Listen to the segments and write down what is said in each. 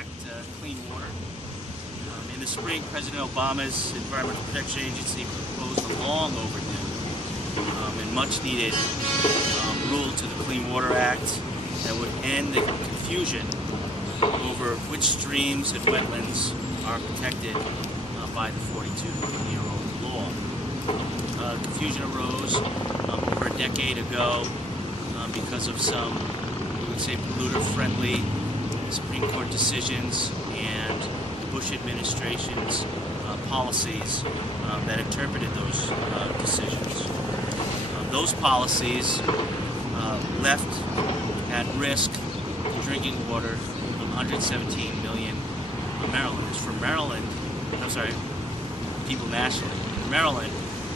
protect clean water. In the spring, President Obama's Environmental Protection Agency proposed a long overdue and much needed rule to the Clean Water Act that would end the confusion over which streams and wetlands are protected by the 42-year-old law. Confusion arose over a decade ago because of some, we would say, polluter-friendly Supreme Court decisions and Bush administration's policies that interpreted those decisions. Those policies left at risk the drinking water of 117 million Marylanders. For Maryland, I'm sorry, people nationally. In Maryland,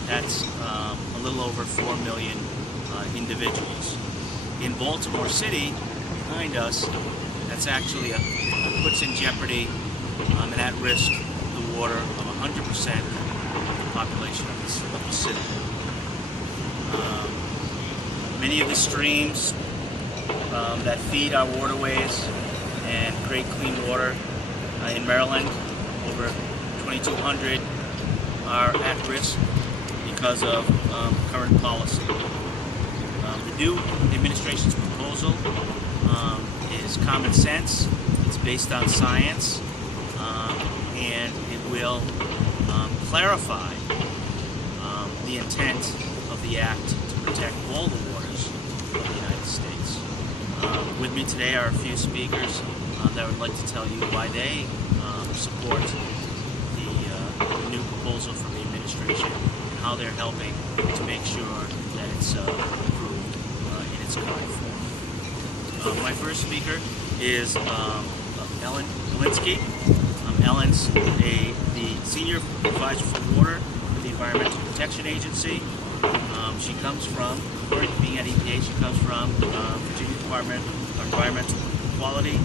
that's a little over 4 million individuals. In Baltimore City, behind us, that's actually puts in jeopardy and at risk the water of 100% of the population of the city. Many of the streams that feed our waterways and create clean water in Maryland, over 2,200, are at risk because of current policy. The new administration's proposal is common sense. It's based on science, and it will clarify the intent of the act to protect all the waters of the United States. With me today are a few speakers that would like to tell you why they support the new proposal from the administration and how they're helping to make sure that it's approved in its current form. My first speaker is Ellen Gilinsky. Ellen's the Senior Advisor for Water for the Environmental Protection Agency. She comes from, according to being at EPA, she comes from Virginia Department of Environmental Quality,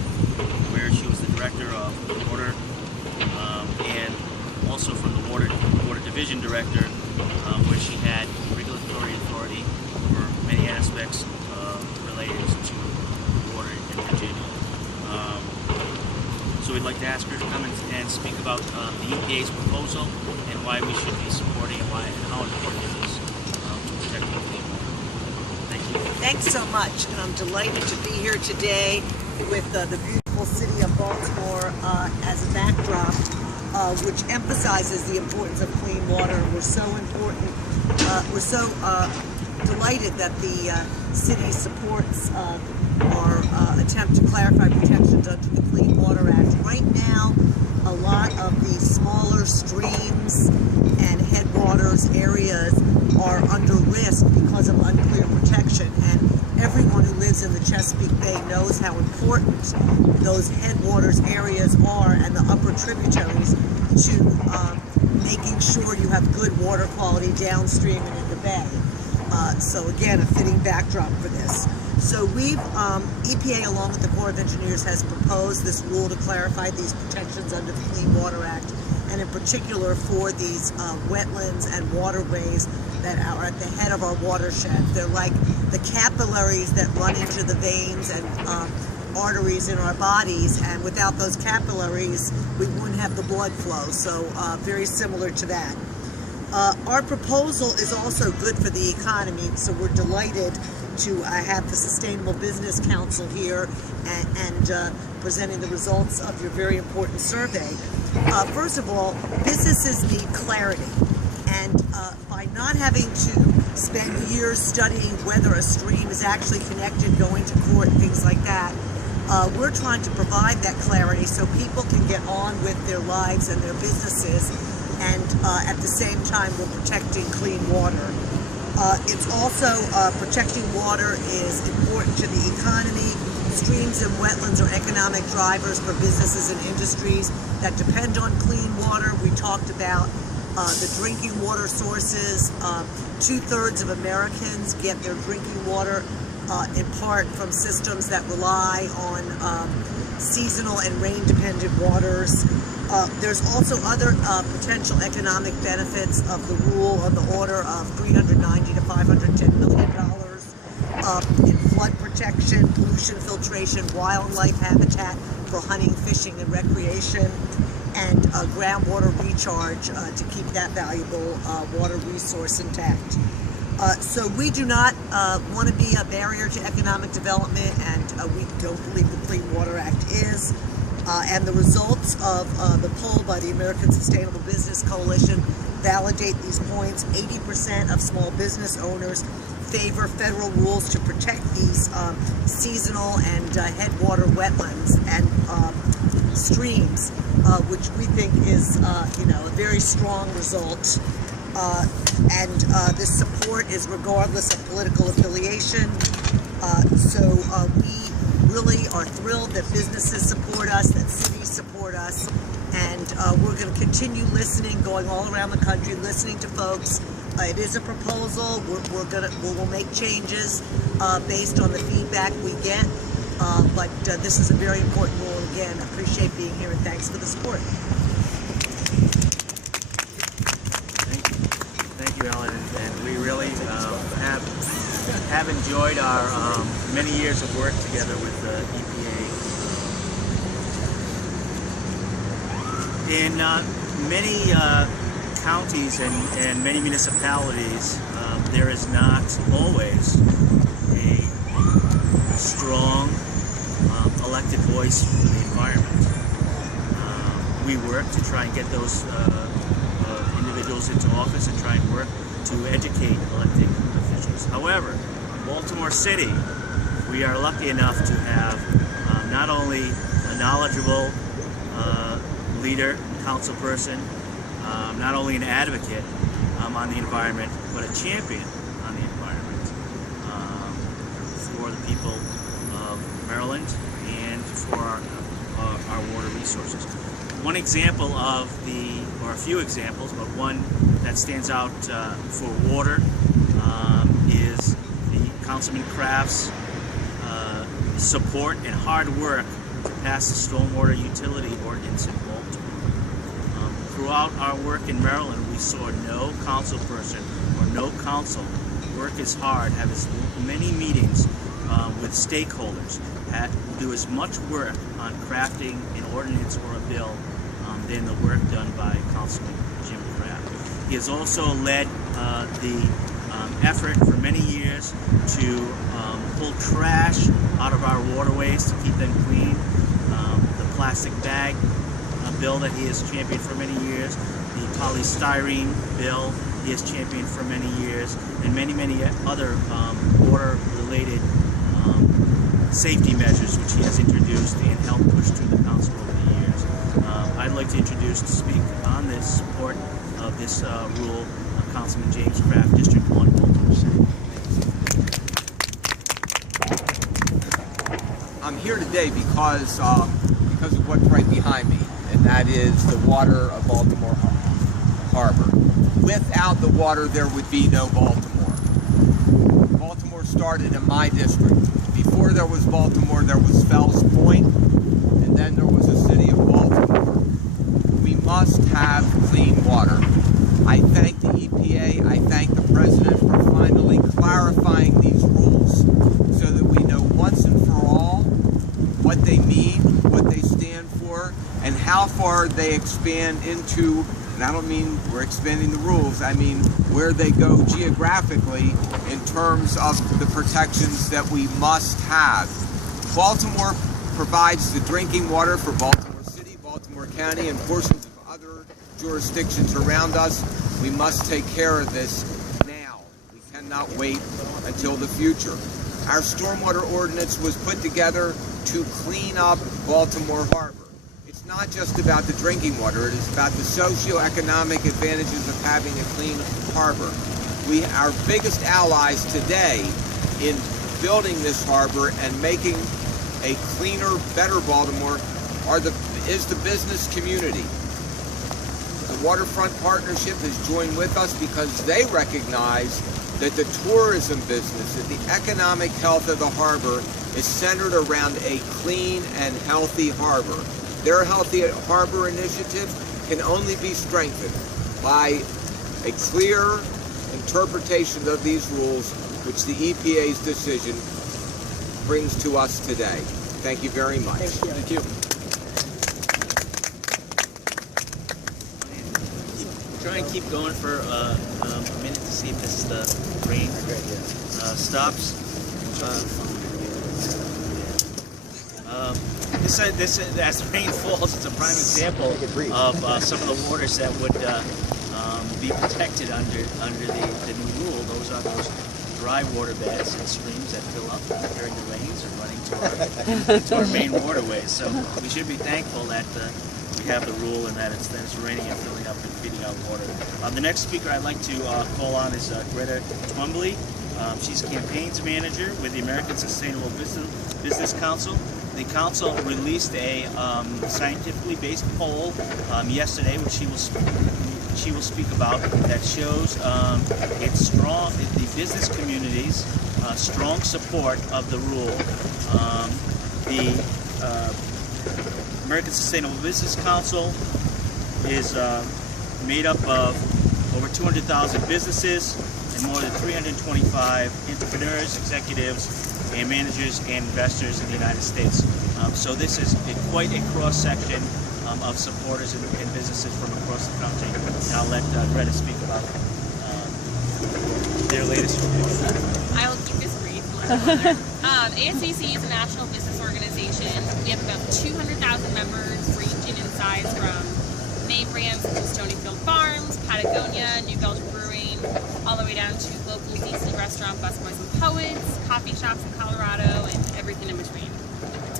where she was the Director of Water, and also from the Water Division Director, where she had regulatory authority for many aspects related to water in Virginia. So we'd like to ask her to come and speak about the EPA's proposal and why we should be supporting it, and how important it is to protect the clean water. Thank you. Thanks so much, and I'm delighted to be here today with the beautiful city of Baltimore as a backdrop, which emphasizes the importance of clean water. We're so delighted that the city supports our attempt to clarify protections under the Clean Water Act. Right now, a lot of the smaller streams and headwaters areas are under risk because of unclear protection, and everyone who lives in the Chesapeake Bay knows how important those headwaters areas are and the upper tributaries to making sure you have good water quality downstream and in the bay. So again, a fitting backdrop for this. So we've, EPA along with the Corps of Engineers has proposed this rule to clarify these protections under the Clean Water Act, and in particular for these wetlands and waterways that are at the head of our watershed. They're like the capillaries that run into the veins and arteries in our bodies, and without those capillaries we wouldn't have the blood flow, so very similar to that. Our proposal is also good for the economy, so we're delighted to have the Sustainable Business Council here and presenting the results of your very important survey. First of all, businesses need clarity, and by not having to spend years studying whether a stream is actually connected, going to court, things like that, we're trying to provide that clarity so people can get on with their lives and their businesses, and at the same time we're protecting clean water. It's also protecting water is important to the economy. Streams and wetlands are economic drivers for businesses and industries that depend on clean water. We talked about the drinking water sources. 2/3 of Americans get their drinking water in part from systems that rely on seasonal and rain-dependent waters. There's also other potential economic benefits of the rule on the order of $390 to $510 million in flood protection, pollution filtration, wildlife habitat, for hunting, fishing, and recreation, and groundwater recharge to keep that valuable water resource intact. So we do not want to be a barrier to economic development, and we don't believe the Clean Water Act is. And the results of the poll by the American Sustainable Business Coalition validate these points. 80% of small business owners favor federal rules to protect these seasonal and headwater wetlands and streams, which we think is a very strong result. And this support is regardless of political affiliation. So we really are thrilled that businesses support us, that cities support us, and we're going to continue listening, going all around the country, listening to folks. It is a proposal. We'll make changes based on the feedback we get. But this is a very important rule. And again, I appreciate being here, and thanks for the support. Thank you, Ellen. And we really have enjoyed our many years of work together with the EPA. In many counties and many municipalities, there is not always a strong elected voice for the environment. We work to try and get those individuals into office and try and work to educate elected officials. However, Baltimore City, we are lucky enough to have not only a knowledgeable leader, council person, not only an advocate on the environment, but a champion on the environment for the people of Maryland and for our water resources. One example of or a few examples, but one that stands out for water is the Councilman Kraft's support and hard work to pass the stormwater utility ordinance in Baltimore. Throughout our work in Maryland, we saw no council person or no council work as hard, have as many meetings with stakeholders, do as much work on crafting an ordinance or a bill than the work done by Councilman Jim Kraft. He has also led the effort for many years to pull trash out of our waterways to keep them clean. The plastic bag bill that he has championed for many years, the polystyrene bill he has championed for many years, and many other water-related safety measures which he has introduced and helped push through the council over the years. I'd like to speak on this support of this rule, Councilman James Kraft, District 1, Baltimore City. I'm here today because of what's right behind me, and that is the water of Baltimore Harbor. Without the water, there would be no Baltimore. Baltimore started in my district. Before there was Baltimore, there was Fells Point, and then there was the city of Baltimore. We must have clean water. I thank the EPA, I thank the President for finally clarifying these rules so that we know once and for all what they mean, what they stand for, and how far they expand into, and I don't mean we're expanding the rules, I mean where they go geographically in terms of the protections that we must have. Baltimore provides the drinking water for Baltimore City, Baltimore County, and portions of other jurisdictions around us. We must take care of this now. We cannot wait until the future. Our stormwater ordinance was put together to clean up Baltimore Harbor. It's not just about the drinking water, it is about the socioeconomic advantages of having a clean harbor. Our biggest allies today in building this harbor and making a cleaner, better Baltimore is the business community. The Waterfront Partnership has joined with us because they recognize that the tourism business, that the economic health of the harbor is centered around a clean and healthy harbor. Their Healthy Harbor initiative can only be strengthened by a clear interpretation of these rules, which the EPA's decision brings to us today. Thank you very much. Thank you. Thank you. try and keep going for a minute to see if this rain stops. This as the rain falls, it's a prime example of some of the waters that would be protected under the new rule. Those are those dry water beds and streams that fill up during the rains and running to our main waterways. So we should be thankful that we have the rule and that it's raining and filling up and feeding out water. The next speaker I'd like to call on is Greta Twombly. She's campaigns manager with the American Sustainable Business Council. The council released a scientifically based poll yesterday, which she will speak about, that shows the business community's strong support of the rule. The American Sustainable Business Council is made up of over 200,000 businesses and more than 325 entrepreneurs, executives, and managers and investors in the United States. So this is quite a cross-section of supporters and businesses from across the country. And I'll let Greta speak about their latest report. I will keep this brief. ASBC is a national business organization. We have about 200,000 members, ranging in size from name brands such as Stonyfield Farms, Patagonia, New Belgium Brewing, all the way down to local DC restaurant Busboys and Poets, coffee shops in Colorado, and everything in between.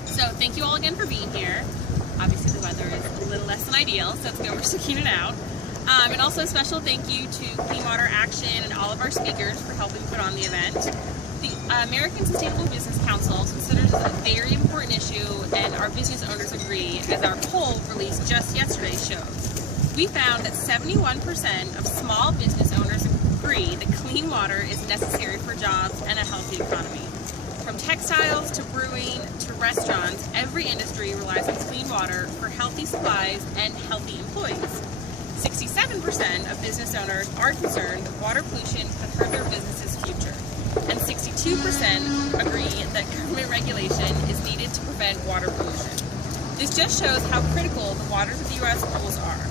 So thank you all again for being here. Obviously the weather is a little less than ideal, so it's good we're sticking it out. And also a special thank you to Clean Water Action and all of our speakers for helping put on the event. The American Sustainable Business Council considers it a very important issue, and our business owners agree, as our poll released just yesterday shows. We found that 71% of small business owners agree that clean water is necessary for jobs and a healthy economy. From textiles to brewing to restaurants, every industry relies on clean water for healthy supplies and healthy employees. 67% of business owners are concerned that water pollution could hurt their business's future. And 62% agree that government regulation is needed to prevent water pollution. This just shows how critical the waters of the U.S. rules are.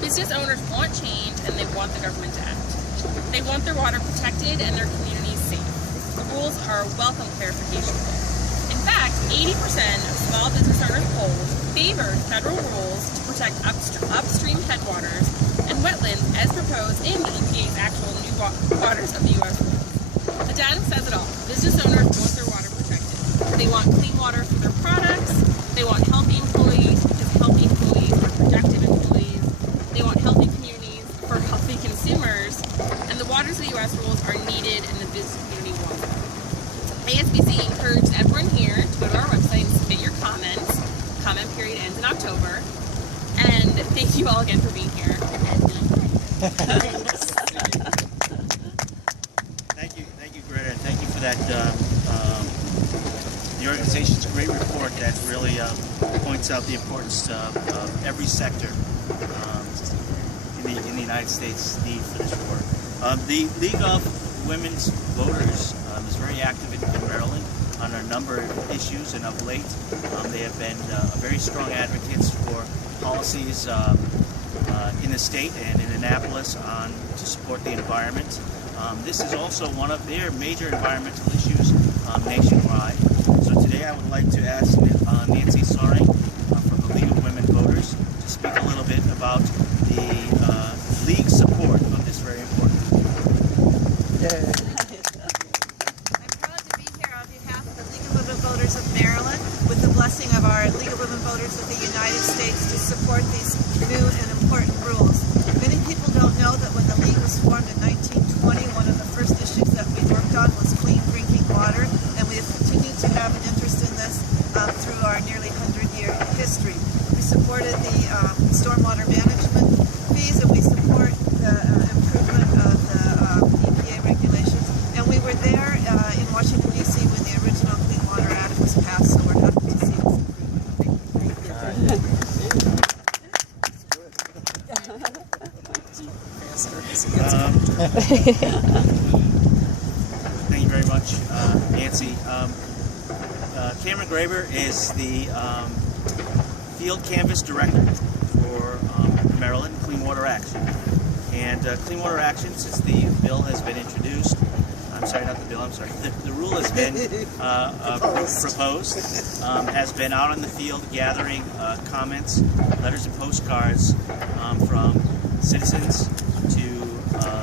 Business owners want change and they want the government to act. They want their water protected and their communities safe. The rules are a welcome clarification. In fact, 80% of small business owners polled favored federal rules to protect upstream headwaters and wetlands as proposed in the EPA's actual new waters of the U.S. rules. The data says it all. Business owners want their water protected. They want clean water for their products. They want healthy employees because healthy employees are productive employees. They want healthy communities for healthy consumers. And the waters of the U.S. rules are needed and the business community wants them. ASBC encourages everyone here to go to our website and submit your comments. Comment period ends in October. And thank you all again for being here. Thank you, Greta, and thank you for that. The organization's great report that really points out the importance of every sector in the United States' need for this work. The League of Women's Voters is very active in Maryland on a number of issues, and of late they have been very strong advocates for policies in the state and in Annapolis to support the environment. This is also one of their major environmental issues nationwide. So today I would like to ask Nancy Soring from the League of Women Voters to speak a little bit about the League's support of this very important issue. I'm proud to be here on behalf of the League of Women Voters of Maryland with the blessing of our League of Women Voters of the United States to support these new and important rules. Many people don't know that when the League was formed in 1920, one of the first issues that we worked on was clean drinking water, and we have continued to have an interest in this through our nearly 100-year history. We supported the stormwater management fees, and we support the improvement of the EPA regulations. And we were there in Washington, D.C. when the original Clean Water Act was passed, so we're happy to see this Thank you very much, Nancy. Cameron Graber is the field canvas director for Maryland Clean Water Action. And Clean Water Action, since the bill has been introduced, I'm sorry, not the bill, I'm sorry, the rule has been proposed, has been out in the field gathering comments, letters and postcards from citizens to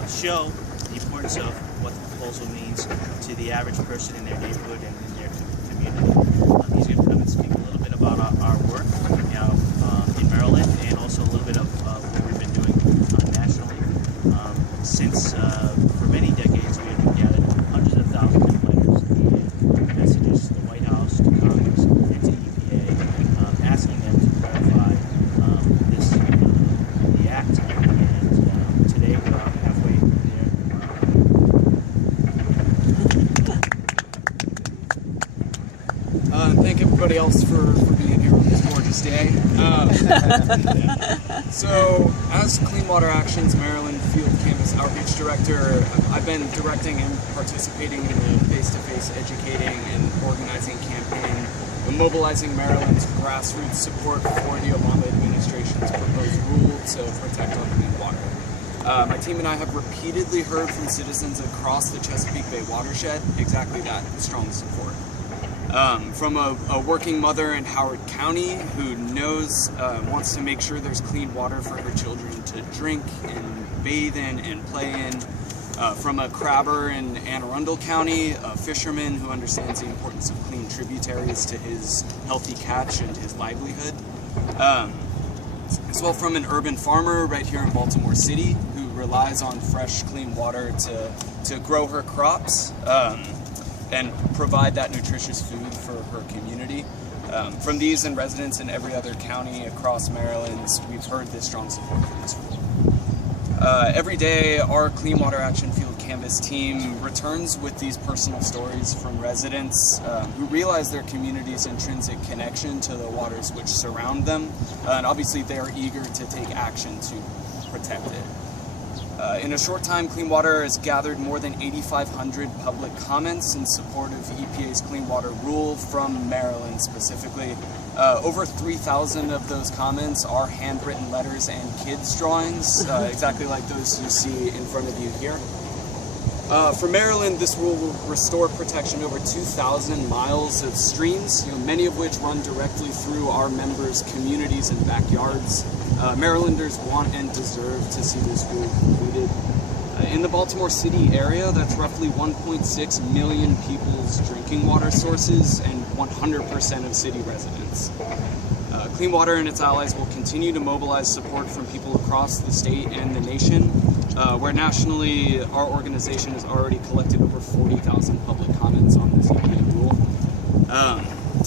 show the importance of what the proposal means to the average person in their neighborhood and in their community. These are going to come and speak a little bit about our work in Maryland, and also a little bit of what we've been doing nationally. Since for many decades we have been gathering hundreds of thousands of letters and messages to the White House, to Congress, and to EPA, asking them to clarify the act. And today we're about halfway there. Thank everybody else for being here on this gorgeous day. So, as Clean Water Action's Maryland Field Canvas Outreach Director, I've been directing and participating in the face-to-face educating and organizing campaign, and mobilizing Maryland's grassroots support for the Obama administration's proposed rule to protect our clean water. My team and I have repeatedly heard from citizens across the Chesapeake Bay watershed exactly that, strong support. From a working mother in Howard County who wants to make sure there's clean water for her children to drink and bathe in and play in. From a crabber in Anne Arundel County, a fisherman who understands the importance of clean tributaries to his healthy catch and his livelihood. As well from an urban farmer right here in Baltimore City who relies on fresh, clean water to grow her crops. And provide that nutritious food for her community. From these and residents in every other county across Maryland, we've heard this strong support for this rule. Every day, our Clean Water Action Field Canvas team returns with these personal stories from residents who realize their community's intrinsic connection to the waters which surround them, and obviously they are eager to take action to protect it. In a short time, Clean Water has gathered more than 8,500 public comments in support of EPA's Clean Water Rule from Maryland specifically. Over 3,000 of those comments are handwritten letters and kids' drawings, exactly like those you see in front of you here. For Maryland, this rule will restore protection over 2,000 miles of streams, many of which run directly through our members' communities and backyards. Marylanders want and deserve to see this rule completed. In the Baltimore City area, that's roughly 1.6 million people's drinking water sources and 100% of city residents. Clean Water and its allies will continue to mobilize support from people across the state and the nation, where nationally our organization has already collected over 40,000 public comments on this EPA rule.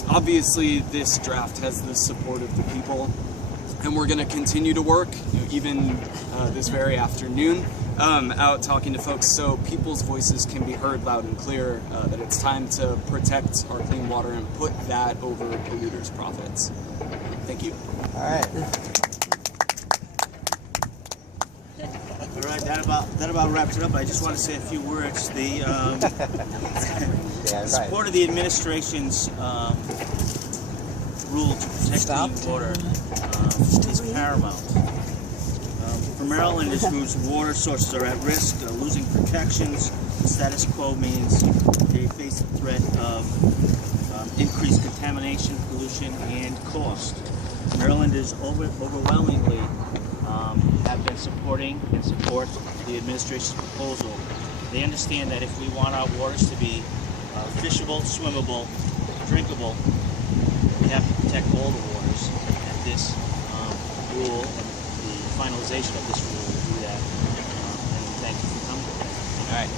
Obviously, this draft has the support of the people, and we're going to continue to work, even this very afternoon, out talking to folks so people's voices can be heard loud and clear, that it's time to protect our clean water and put that over polluters' profits. Thank you. All right. All right, that about wraps it up. I just want to say a few words. The support of the administration's rule to protect clean water is paramount. For Marylanders whose water sources are at risk, losing protections, the status quo means they face the threat of increased contamination, pollution, and cost. Marylanders overwhelmingly have been supporting and support the administration's proposal. They understand that if we want our waters to be fishable, swimmable, drinkable, we have to protect all the waters, and this rule and the finalization of this rule will do that. And thank you for coming. All right.